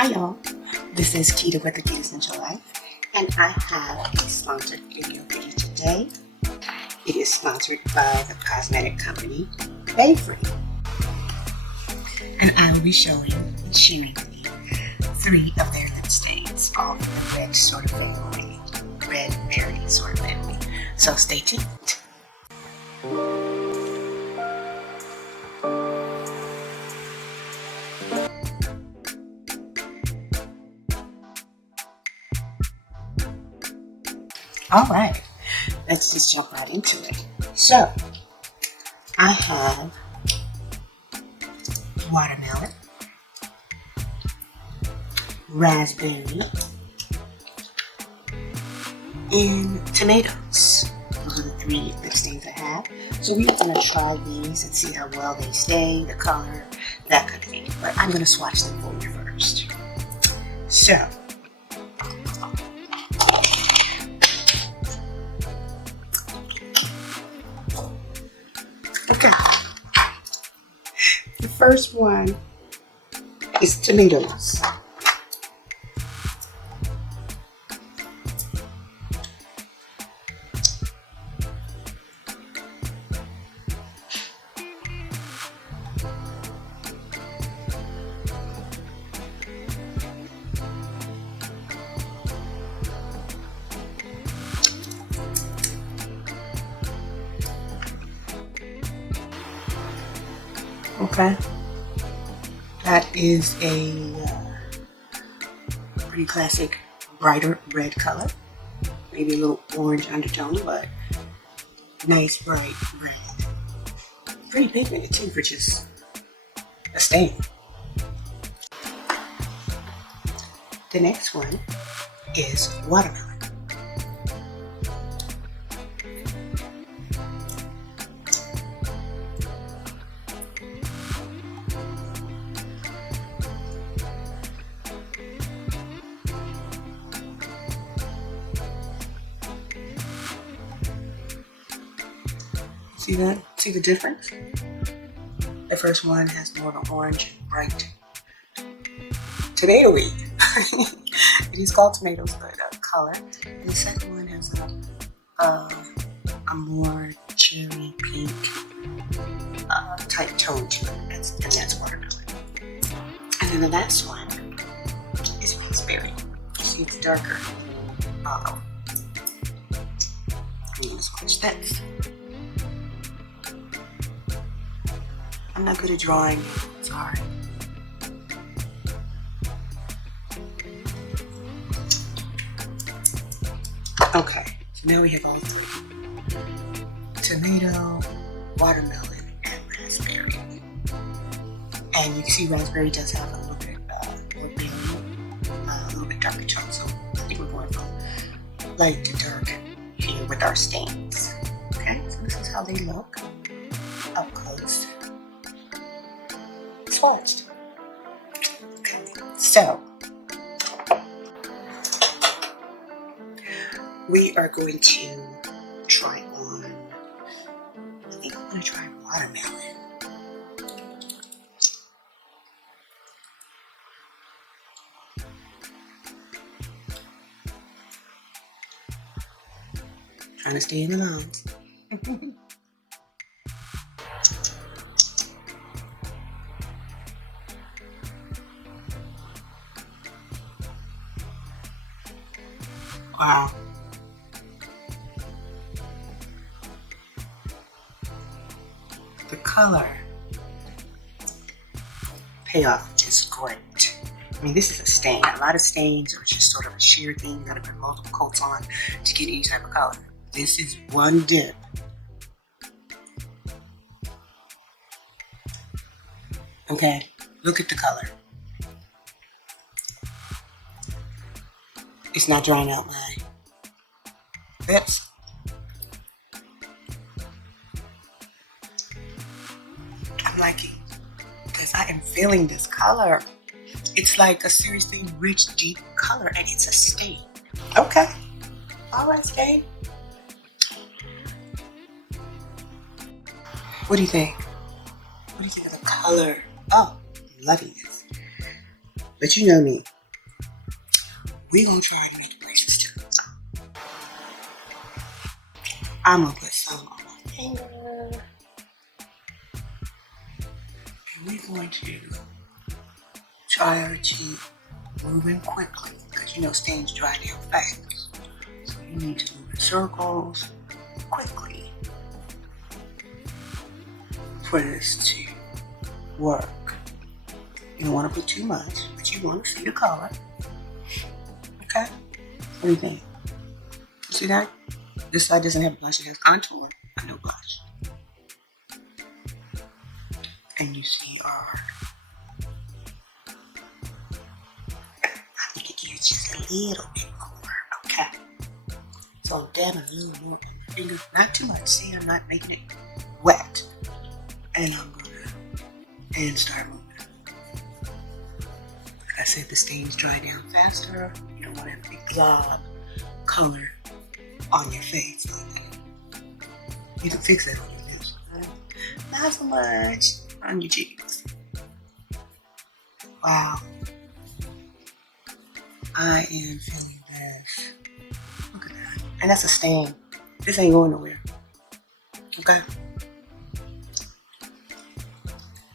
Hi y'all, this is Quita with the Quitassential Life, and I have a sponsored video for you today. It is sponsored by the cosmetic company Bayfree, and I will be showing and sharing with you 3 of their lip stains, all in the red sort of family, red berry sort of family. So stay tuned. Alright, let's just jump right into it. So, I have watermelon, raspberry, and tomatoes. Those are the 3 lip stains I have. So we are going to try these and see how well they stay, the color, that kind of thing. But I'm going to swatch them for you first. So, okay, the first one is tomatoes. Okay, that is a pretty classic brighter red color, maybe a little orange undertone, but nice bright red. Pretty pigmented too for just a stain. The next one is watermelon. See that? See the difference? The first one has more of an orange, bright, tomato-y. It is called tomatoes, but color. And the second one has a more cherry pink type tone to it, and that's watermelon. And then the last one is raspberry. See, it's darker. I'm gonna swatch this. I'm not good at drawing, sorry. Okay, so now we have all 3. Tomato, watermelon, and raspberry. And you can see raspberry does have a little bit darker tone, so I think we're going from light to dark here with our stains. Okay, so this is how they look up close. Swatched. Okay, so we are going to try on, I think I'm going to try watermelon. Trying to stay in the lines. Wow. The color payoff is great. I mean, this is a stain. A lot of stains are just sort of a sheer thing. You gotta put multiple coats on to get any type of color. This is one dip. Okay, look at the color. It's not drying out my lips. I'm liking, because I am feeling this color. It's like a seriously rich, deep color, and it's a stain. Okay. Alright, stain. What do you think? What do you think of the color? Oh, I'm loving this. But you know me. We gonna try it in other places too. I'm gonna put some on my finger. And we're going to try to keep moving quickly. Because you know stains dry down fast. So you need to move in circles quickly for this to work. You don't want to put too much, but you want to see the color. Okay? What do you think? See that? This side doesn't have blush, it has contour, but no blush. And you see our, I think it gives just a little bit more. Okay. So I'm dabbing a little more on my finger. Not too much. See, I'm not making it wet. And I'm gonna start moving. Like I said, the stains dry down faster. You don't want to have a big glob color on your face like that. You can fix it on your lips. Right? Not so much on your cheeks. Wow. I am feeling this. Look at that. And that's a stain. This ain't going nowhere. Okay?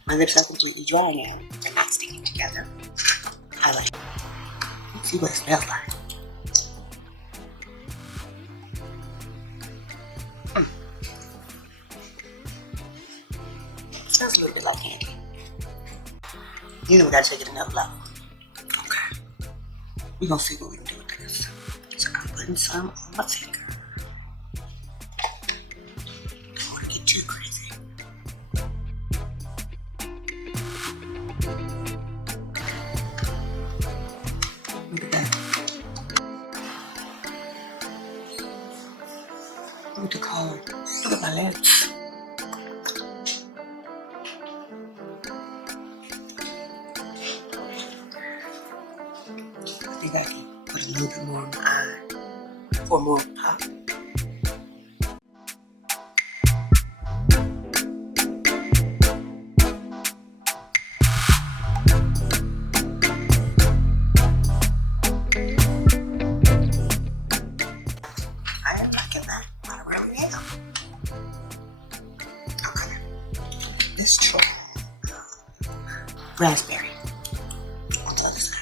My lips are completely dry now. They're not sticking together. I like it. Let's see what it smells like. It smells a little bit like candy. You know we gotta take it another level. Okay. We're gonna see what we can do with this. So I'm putting some on my finger. Don't wanna get too crazy. Look at that. Look at the color. Look at my lips. I think I can put a little bit more on my eye for more pop. I like that right around now. Okay. Let's try raspberry on the other side.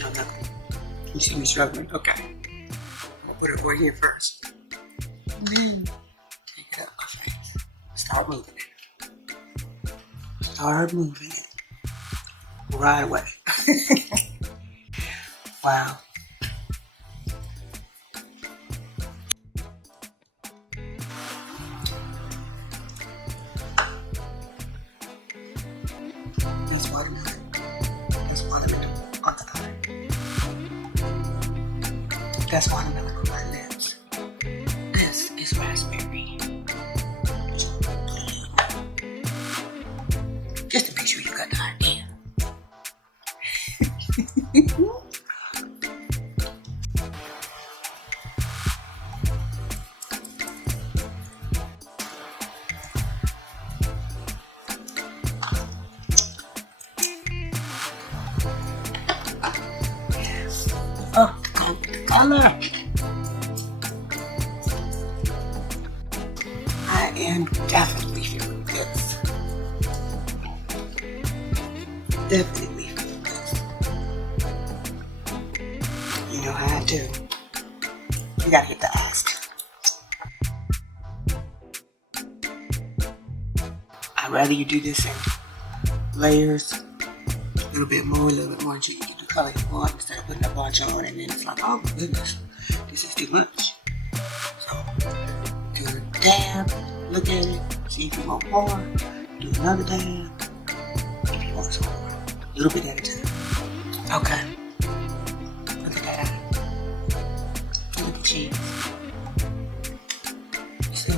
No, nothing. You see me struggling? Okay. I'm gonna put it over here first. And then take it up my face. Start moving it. Start moving it. Right away. Wow. That's watermelon. That's watermelon on the eye. That's watermelon on my lips. This is raspberry. Just to make sure you got the idea. Yes. Oh, the color. I am definitely feeling this. Definitely feeling this. You know how I do. You gotta hit the eyes too. I'd rather you do this in layers, a little bit more until you get the color you want instead of putting a bunch on and then it's like, oh my goodness, this is too much. So, do a dab, look at it, see if you want more, do another dab, if you want some more. A little bit at a time. Okay. Look at that eye. Look at the cheese. See?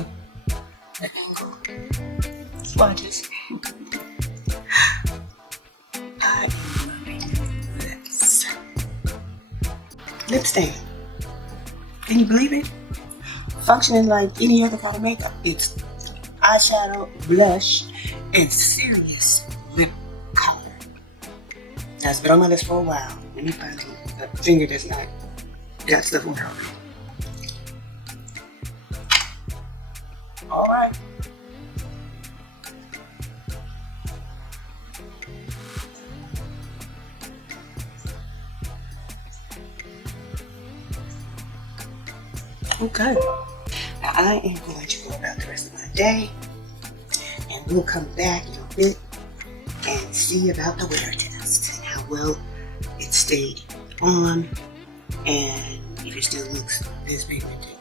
The angle. Swatches. I am loving this. Lip stain. Can you believe it? Functioning like any other kind of makeup. eyeshadow, blush, and serious lip color. Now, it's been on my list for a while. Let me find a finger that's not got stuff on her already. All right. Okay. Now I am going to go about the rest of my day, and we'll come back in a bit and see about the wear test and how well it stayed on, and if it still looks this pigmented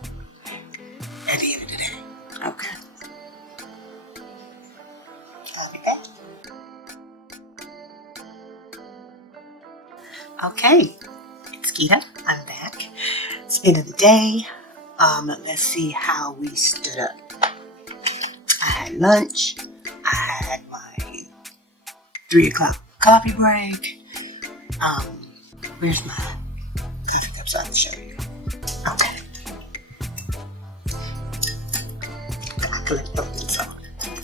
at the end of the day. Okay. I'll be back. Okay, it's Quita. I'm back. It's the end of the day. Let's see how we stood up. I had lunch. I had my 3 o'clock coffee break. Where's my coffee cup so I can show you? Okay. I collect those, so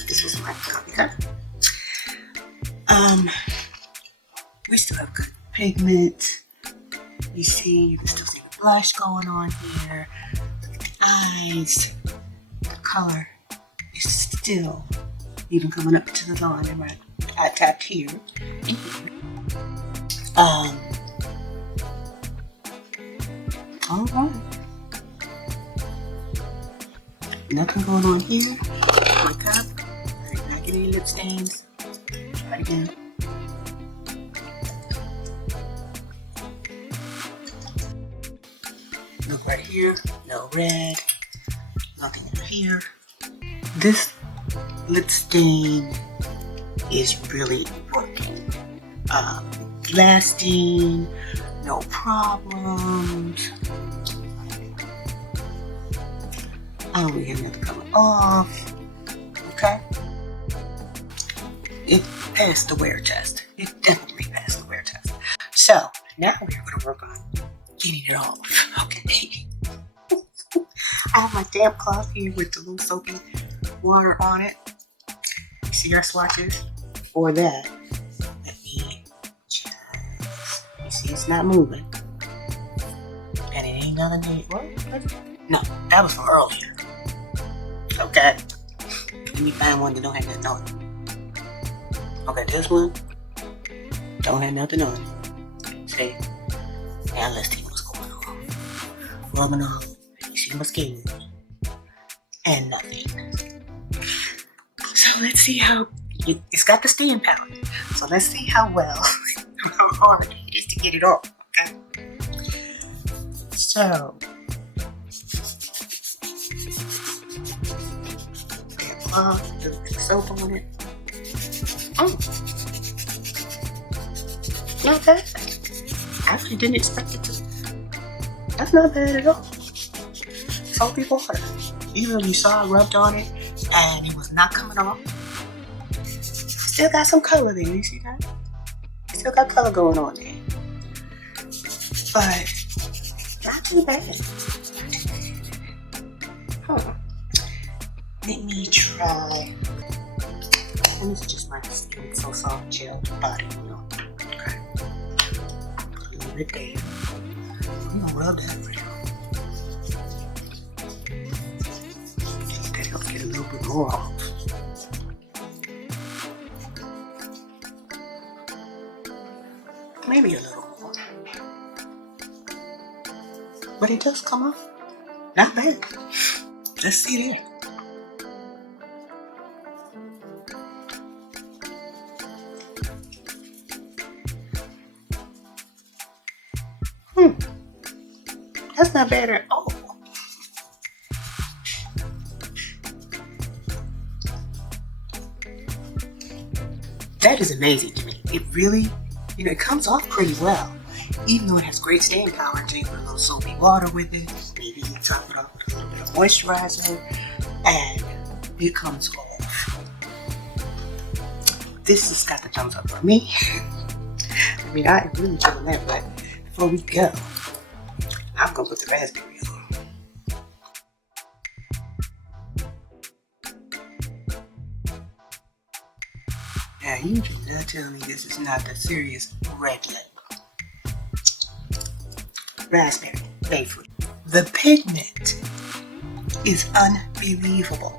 this was my coffee cup. We still have good pigment. You see, you can still see the blush going on here. Eyes, the color is still even coming up to the line right I tapped here and here. All right. Nothing going on here. My cup. I did not get any lip stains. Try it again. Look right here, no red, nothing in here. This lip stain is really working. Lasting, no problems. Oh, we have another color off. Okay. It passed the wear test. It definitely passed the wear test. So now we're going to work on getting it off. Okay. I have my damp cloth here with the little soapy water on it. You see our swatches? For that, let me just, you see it's not moving. And it ain't nothing neat. What? No, that was from earlier. Okay. Let me find one that don't have nothing on it. Okay, this one don't have nothing on it. See? Now let's see what's going on. Rubbing off. You see my skin. And nothing. So let's see how it's got the staying power. So let's see how well, how hard it is to get it off. Okay. So the soap on it. Oh, not bad. I actually didn't expect it to. That's not bad at all. Soapy water. Even you saw I rubbed on it and it was not coming off. Still got some color there. You see that? Still got color going on there. But not too bad. Huh. Let me try. And this is just my skin. It's so soft, gel body. Okay. A little bit there. I'm gonna rub that for you. That helps get a little bit more off. Maybe a little more. But it does come off. Not bad. Let's see there. That's not bad at all. That is amazing to me. It really, it comes off pretty well. Even though it has great staying power until you put a little soapy water with it. Maybe you top it off with a little bit of moisturizer. And it comes off. This has got the thumbs up for me. I mean, I am really enjoying that, but before we go, I'm going to put the raspberry on. Now, you do not tell me this is not the serious red lip. Raspberry, Bayfree. The pigment is unbelievable.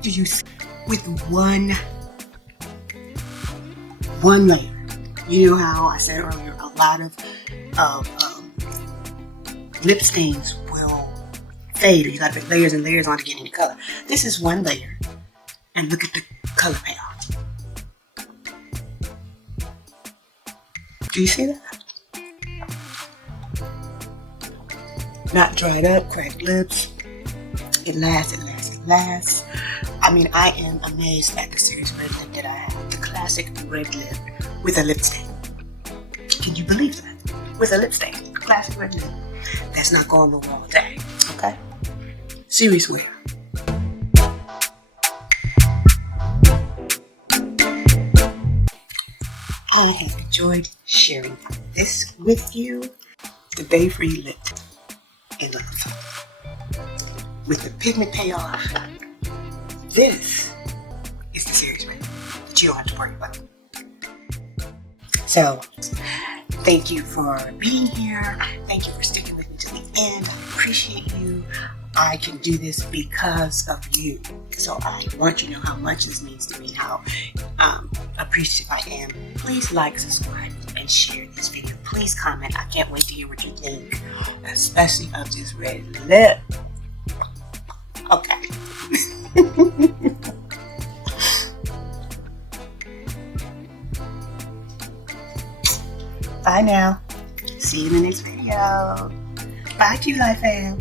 Do you see? With one layer. You know how I said earlier, a lot of lip stains will fade. You gotta put layers and layers on to get any color. This is one layer, and look at the color payoff. Do you see that? Not dried up, cracked lips. It lasts, it lasts, it lasts. I mean, I am amazed at the serious red lip that I have. The classic red lip with a lip stain. Can you believe that? With a lip stain. Classic red lip. That's not going nowhere all day. Okay? Serious wear. I have enjoyed sharing this with you. The Bayfree lip in love. With the pigment payoff. This is the serious way that you don't have to worry about. So, thank you for being here. Thank you for sticking with me to the end. I appreciate you. I can do this because of you. So I want you to know how much this means to me, how appreciative I am. Please like, subscribe, and share this video. Please comment. I can't wait to hear what you think, especially of this red lip. Okay. Bye now. See you in the next video. Bye, QLife fam.